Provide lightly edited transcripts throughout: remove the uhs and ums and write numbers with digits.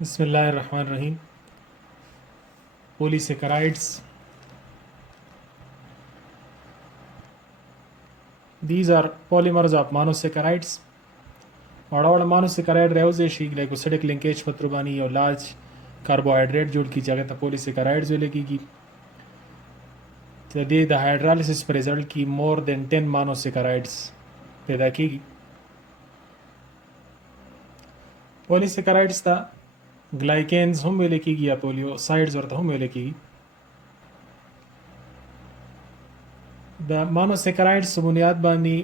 Bismillahirrahmanirrahim. Polysaccharides. These are polymers of monosaccharides. और monosaccharide रहे she glycosidic linkage पत्रुबानी और लार्ज कार्बोहाइड्रेट जोड़ की जगह तक polysaccharides जो लगेगी तो द हाइड्रोलिसिस पर रिजल्ट की मोर देन 10 monosaccharides पैदा कीगी. polysaccharides था ग्लाइकेन्स हम वेले कीगी या पोलियोसाइड्स और हम वेले कीगी. द monosaccharides बुनियाद बानी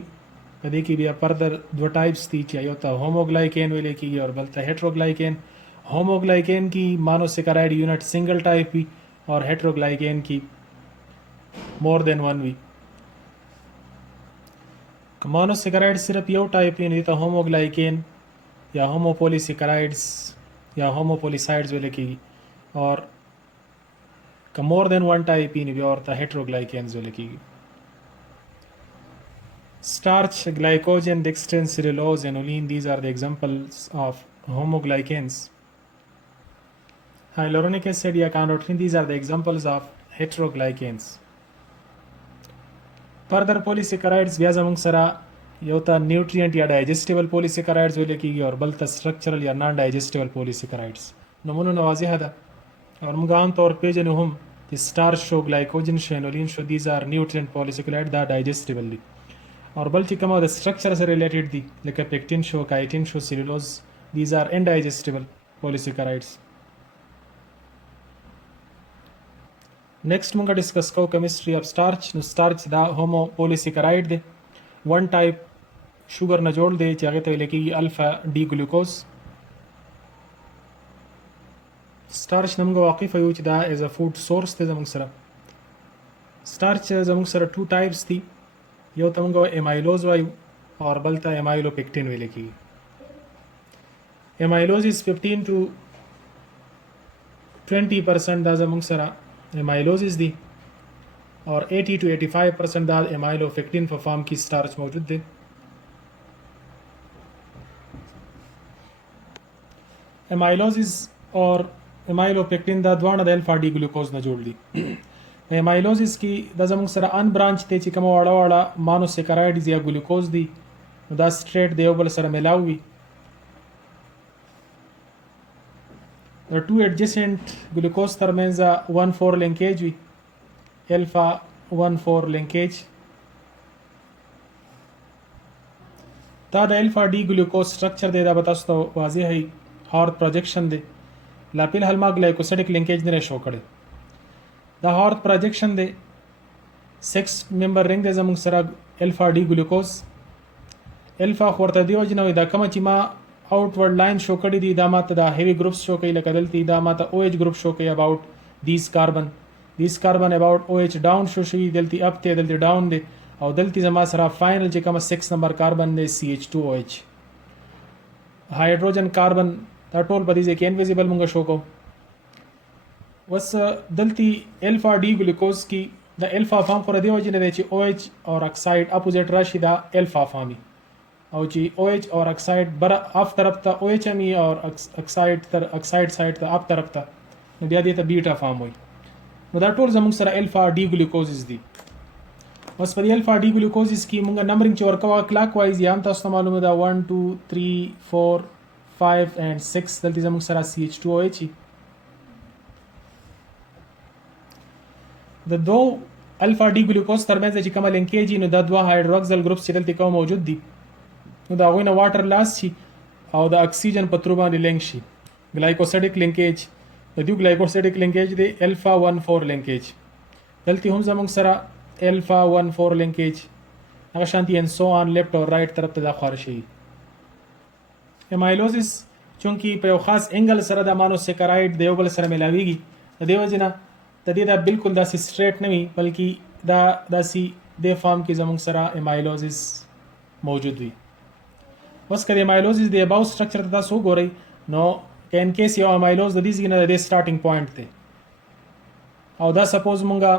पदे की भी फर्दर दो टाइप्स थी चाहिए होता होमोग्लाइकेन वेले की और बलता हेट्रोग्लाइकेन. होमोग्लाइकेन की मोनोसेकेराइड यूनिट सिंगल टाइप भी और हेट्रोग्लाइकेन की मोर देन वन भी. मोनोसेकेराइड सिर्फ यो टाइप ही नहीं तो होमोग्लाइकेन या होमोपोलीसेकेराइड्स या होमोपोलीसाइड्स वेले की और मोर देन वन टाइप ही नहीं भी और हेट्रोग्लाइकेन्स वेले की. Starch, glycogen, dextrin, cellulose, aniline, these are the examples of homoglycans. Hyaluronic acid या carnitine, these are the examples of heteroglycans. Further polysaccharides व्याज अमंग सरा योता nutrient या digestible polysaccharides वेले की और बल्ता structural या non-digestible polysaccharides. नमूना नवाज़ी हदा और मुगाम तौर पे जने हम starch शो glycogen शो aniline शो these are nutrient polysaccharides that digestible और बल्कि कम द स्ट्रक्चर से रिलेटेड दी लेकिन पेक्टिन शो काइटिन शो cellulose these are indigestible polysaccharides. Next मुंगा डिस्कस को केमिस्ट्री ऑफ स्टार्च. स्टार्च दा होमो पॉलीसेकेराइड दे वन टाइप शुगर न जोड़ दे चाहे तो लेकी अल्फा डी ग्लूकोज. स्टार्च नमगा वाकिफ यूज दा एज अ फूड सोर्स थे जमुंग सरा. स्टार्च जमुंग सरा टू टाइप्स थी यो तमंगो एमाइलोज वायु और बलता एमाइलोपेक्टिन वेले की. एमाइलोज इज 15 to 20% दा जमुंग सरा एमाइलोज इज दी और 80 to 85% दा एमाइलोपेक्टिन फॉर्म की स्टार्च मौजूद दे. एमाइलोज इज और एमाइलोपेक्टिन दा द्वाना दा अल्फा डी ग्लूकोज न जोड़ दी. एमाइलोजिस की दजमुंग सरा अन ब्रांच थे चिकम वाड़ा वाड़ा मोनोसेकेराइड्स या ग्लूकोज दी दा स्ट्रेट देवबल सरा मिलावी. द टू एडजेसेंट ग्लूकोज तरमेंजा 1,4 लिंकेज हुई अल्फा 1,4 लिंकेज ता the alpha D glucose structure दे दा बतास तो वाज़ेह है हार्ट प्रोजेक्शन दे लापिल हलमा ग्लाइकोसिडिक लिंकेज ने शो करे. द हार्ट प्रोजेक्शन दे 6 मेंबर रिंग दे जमुंग सरा अल्फा डी ग्लूकोज अल्फा खोरता दियो जिना दा कम चिमा आउटवर्ड लाइन शो कड़ी दी दामात दा हेवी ग्रुप्स शो कई लकदलती दामात OH ग्रुप शो कई about this carbon about OH down show शी दलती अप ते दलती डाउन दे और दलती जमा सरा फाइनल जे कम 6 नंबर कार्बन दे CH2OH हाइड्रोजन कार्बन दा टोल पदी जे के इनविजिबल मुंगा शो को वस दलती अल्फा डी ग्लूकोज की द अल्फा फॉर्म पर दियो जिने देची OH और ऑक्साइड अपोजिट राशि दा अल्फा फॉर्मी और जी OH और ऑक्साइड बर अफ तरफ ता OH एमी और ऑक्साइड साइड ता अप तरफ ता दिया दी ता बीटा फॉर्म हुई दा टोल जमुंग सरा alpha D glucose is the. बस पर अल्फा डी ग्लूकोज इस की मुंगा नंबरिंग चोर कवा क्लॉकवाइज याम ता मालूम दा 1 2 3 4 5 एंड 6 दलती जमुंग सरा CH2OH द दो अल्फा डी ग्लूकोज तरमें से कम लिंकेज नो द दवा हाइड्रोक्सिल ग्रुप्स चिदलती को मौजूद दी नो द अगोइन वाटर लास शी और द ऑक्सीजन पत्रुबा link she glycosidic linkage the दु ग्लाइकोसिडिक लिंकेज दे अल्फा 1,4 लिंकेज दलती हम जमुंग सरा अल्फा 1,4 लिंकेज अगर शांति एंड सो ऑन लेफ्ट और राइट तरफ तदा खारशी. एमाइलोसिस चूंकि पे खास एंगल सरा द मोनोसेकेराइड देवबल सरा मिलावीगी देवजना तदी दा बिल्कुल दासी स्ट्रेट नहीं बल्कि दासी दे फॉर्म की जमुंग सरा एमाइलोसिस मौजूद हुई. बस कर एमाइलोसिस दे अबाउट स्ट्रक्चर तदा सो गो रही नो कैन केस यो एमाइलोस दीज गिना दे स्टार्टिंग पॉइंट थे और दा सपोज मुंगा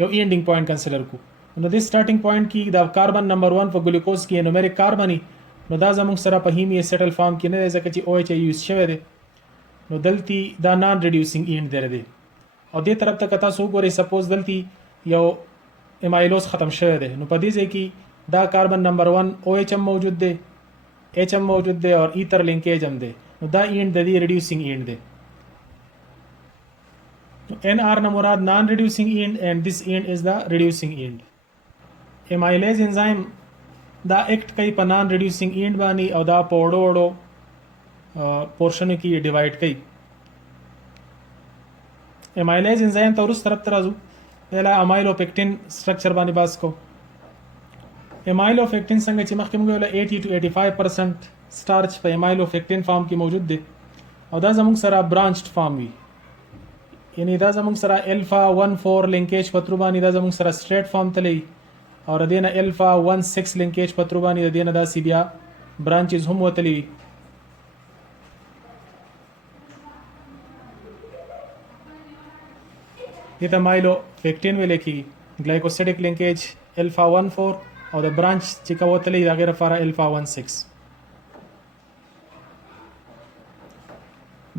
यो एंडिंग पॉइंट कंसीडर को नो दिस स्टार्टिंग पॉइंट की the carbon number 1 for glucose की न्यूमेरिक कार्बन ही नो दा जमुंग सरा पहीमी एसिटल फॉर्म की ने जकची OH यूज शवे दे نو دلتی دا نان ریډیوسینګ اینډ دی او دې طرف ته کتا سو ګوري سپوز دلتی یو امایلوز ختم شوی دی نو په دې ځای کې دا کاربن نمبر 1 او ایچ هم موجود دی ایچ هم موجود دی او ایتر لینکیج هم دی نو دا اینډ د دې ریډیوسینګ اینډ دی ان آر نه مراد نان ریډیوسینګ اینډ اینڈ دس اینډ از د ریډیوسینګ اینډ امایلیز انزایم دا ایکټ کوي په نان ریډیوسینګ اینډ باندې او دا په وړو وړو پورشنو کې ډیوایډ کوي امایلیز انزایم ته وروسته طرف ته راځو پهلا امایلوپیکټین سټرکچر باندې باس کو امایلوپیکټین څنګه چې مخکې موږ ویل 80 to 85% سټارچ په امایلوپیکټین فارم کې موجود دی او دا زموږ سره برانچډ فارم وي یعنی دا زموږ سره الفا 14 لینکیج په تر باندې دا زموږ سره سټریټ فارم تللی او د دې نه الفا 16 لینکیج په تر باندې د دې نه داسې بیا برانچز هم وتلی وي دې ته مایلوپیکټین ویل کېږي ګلایکوسیډیک لینکیج الفا 14 او د برانچ چې کوتلی د هغې لپاره الفا 16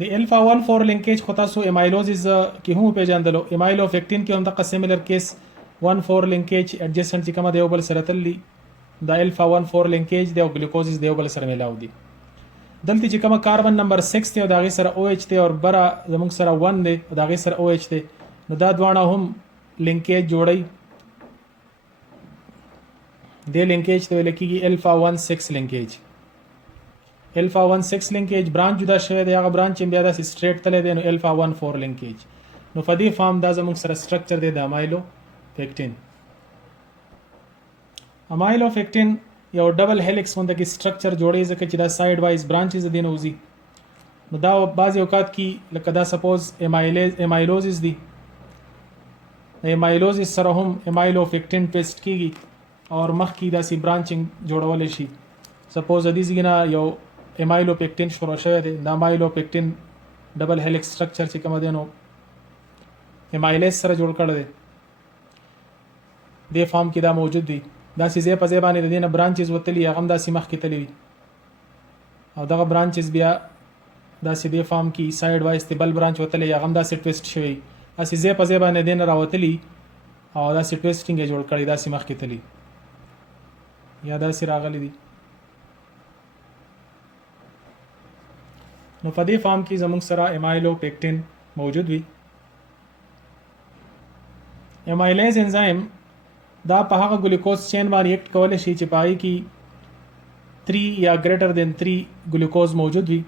د الفا 14 لینکیج خو تاسو امایلوزز کې هم پیژندلو امایلوپیکټین کې هم دغه سیملر کیس 14 لینکیج اډجسټنټ چې کومه د یو بل سره تللی د الفا 14 لینکیج دی او ګلوکوزز د یو بل سره میلاو دي دلته چې کومه کاربن نمبر 6 دی او د هغې سره او ایچ دی او بره زموږ سره 1 دی او د هغې سره او ایچ دی نو دا دواړه هم لینکیج جوړي د لینکیج ته ویل کېږي الفا 16 لینکیج الفا 16 لینکیج برانچ جدا شوی دی هغه برانچ بیا داسې سټریټ تللی دی نو الفا 14 لینکیج نو په دې فارم دا زموږ سره سټرکچر دی د امایلوپیکټین امایلوپیکټین یو ډبل هیلکس غونډه کې سټرکچر جوړي ځکه چې دا سایډ وایز برانچز دي نو وزي نو دا بعض اوقات کې لکه دا سپوز امایلوزز دي امایلوزز سره هم امایلوپیکټین پیسټ کیږي او مخکې داسې برانچینګ جوړولی شي سپوز د دې ځای نه یو امایلوپیکټین شروع شوی دی دا امایلوپیکټین ډبل هیلکس سټرکچر چې کوم دی نو امایلیز سره جوړ کړی دی دې فارم کې دا موجود دی داسې ځای په ځای باندې د دې نه برانچز وتلي هغه هم داسې مخکې تللی وي او دغه برانچز بیا داسې دې فارم کې سایډ وایز ته بل برانچ وتلی هغه هم داسې ټویسټ شوی داسې ځای په ځای باندې دې نه راوتلي او داسې ټویسټینګ یې جوړ کړی داسې مخکې تللی یا داسې راغلی دي نو په دې فارم کې زموږ سره امایلوپیکټین موجود وي امایلیز انزایم دا په هغه ګلوکوز چین باندې ایکټ کولی شي چې په هغې کې 3 یا ګریټر دین 3 ګلوکوز موجود وي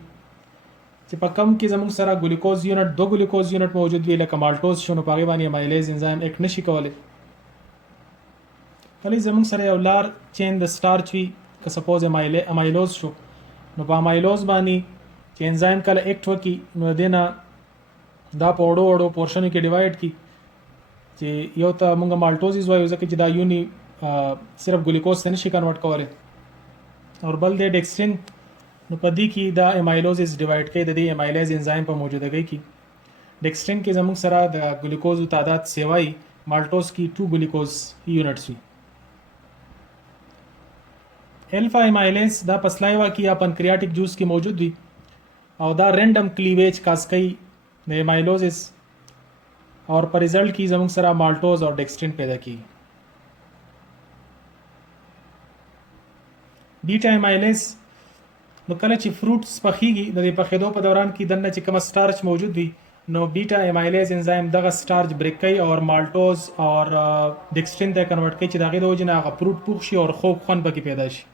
چې په کم کې زموږ سره ګلوکوز یونټ 2 ګلوکوز یونټ موجود وي لکه مالټوز شو نو په هغې باندې امایلیز انزایم ایکټ نشي کولی کله زموږ سره یو لار چین د سټارچ وي که سپوز امایلوز شو نو په امایلوز باندې چې انزایم کله ایکټ وکړي نو د دې نه دا په وړو وړو پورشنو کې ډیوایډ کړي چې یو ته موږ مالټوزز وایو ځکه چې دا یونی صرف ګلوکوز ته نشي کنورټ کولی او بل دی ډیکسټرین نو په دې کې دا امایلوزز ډیوایډ کوي د دې امایلیز انزایم په موجودګۍ کې ډیکسټرین کې زموږ سره د ګلوکوز تعداد سیوای مالټوز کې 2 ګلوکوز یونټس وي الفا امایلیز دا پسلایوا کې یا پنکریاټک جوس کې موجود وي او دا رینډم کلیویج کاس کوي د امایلوزز اور پر رزلټ کې زموږ سره مالټوز او ډیکسټرین پیدا کیږي بیټا امایلیز نو کله چې فروټس پخیږي د دې پخېدو په دوران کې دنه چې کوم سټارچ موجود وي نو بیټا امایلیز انزایم دغه سټارچ بریک کوي او مالټوز او ډیکسټرین ته کنورټ کوي چې دغه د وجه نه هغه فروټ پوښ شي او خوږ خوند پکې پیدا شي